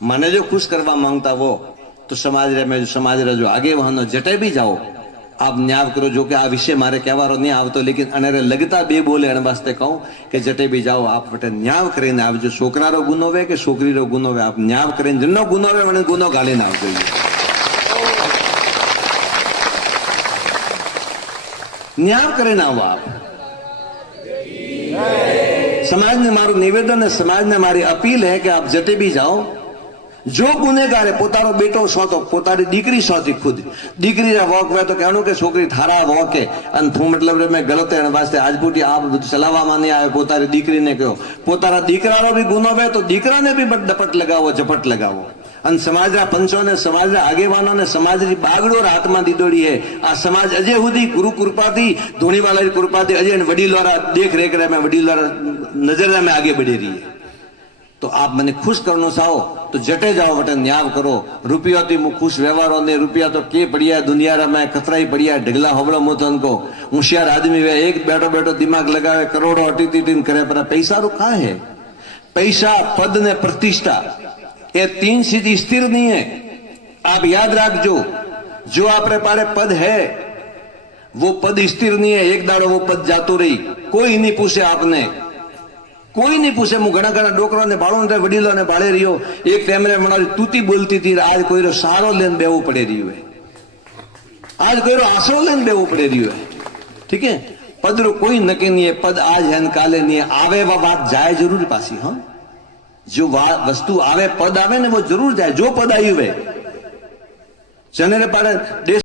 મને જો ખુશ કરવા માંગતા હો, તો સમાજ રમે સમાજ રજો. આગેવાનો જટે બી જાઓ, આપ ન્યાવ કરો. જો કે આ વિશે મારે કહેવાનો નહીં આવતો, લેકિન અનેરે લગતા બે બોલે એને વાસ્તે કહું કે જટે બી જાઓ, આપ માટે ન્યાવ કરીને આવજો. છોકરારો ગુનોવે કે છોકરીનો ગુનોવે આપ ન્યાવ કરીને જેનો ગુનોવે મને ગુનો ગાલીને આવજો. ન્યાવ કરીને આવો આપ. સમાજને મારું નિવેદન સમાજને મારી અપીલ હે કે આપ જટે બી જાઓ જો ગુનેગારે પોતાનો બેટો શોધો પોતાની દીકરી શોધી ખુદ. દીકરીને વોક હોય તો કહેવાનું કે, છોકરી, થારા વોકે. અને હું મતલબ મેં ગલત એને વાસ્તે આજપૂટી આ બધું ચલાવવામાં નહીં આવે પોતાની દીકરીને કહો પોતાના દીકરાનો બી ગુનો હોય તો દીકરાને બી ડપટ લગાવો, ઝપટ લગાવો. અને સમાજના પંચોને સમાજના આગેવાનોને સમાજની બાગડોર હાથમાં દીધોડી હે આ સમાજ અજે સુધી ગુરુ કૃપાથી ધોણીવાલાની કૃપાથી અજય વડીલોરા દેખરેખ રમે વડીલોરા નજર રમે આગે બઢી રહી હે તો આપ મને ખુશ કરનો સાહો તો જટે જાઓ વટે ન્યાવ કરો. રૂપિયાથી હું ખુશ વ્યવહારો ને રૂપિયા તો કે પડ્યા દુનિયારામાં કતરાઈ પડ્યા, ઢગલા હવળો મોતન કો હોશિયાર આદમી વે, એક બેઠો બેઠો દિમાગ લગાવે, કરોડો અટી તીટીન કરે પર પૈસા રૂ ખા હે? પૈસા, પદ ને પ્રતિષ્ઠા, એ તીન સીધી સ્થિર નહીં હે. आप याद रख जो जो आपरे पारे पद है वो पद स्थिर नहीं है एक दाड़ो वो पद जातो रही कोई नहीं पूछे आपने કોઈ નહીં પૂછે, હું ઘણા ઘણા ડોકરાને ભાળો ને વડીલોને ભાળે રહ્યો. એક ટાઈમે મારી તૂતી બોલતી હતી, આજ કોઈનો સારો લઈને બેવું પડે રહ્યું આજ કોઈનો આશરો લઈને બેવું પડે રહ્યું ઠીક હે? પદરો કોઈ નક્કી નહીં પદ આજ હે ને કાલે નહીં. આવે વાત જાય જરૂર પાછી, હા. જો વસ્તુ આવે, પદ આવે ને વો જરૂર જાય. જો પદ આવ્યું હે, જનરે પાડે દેશ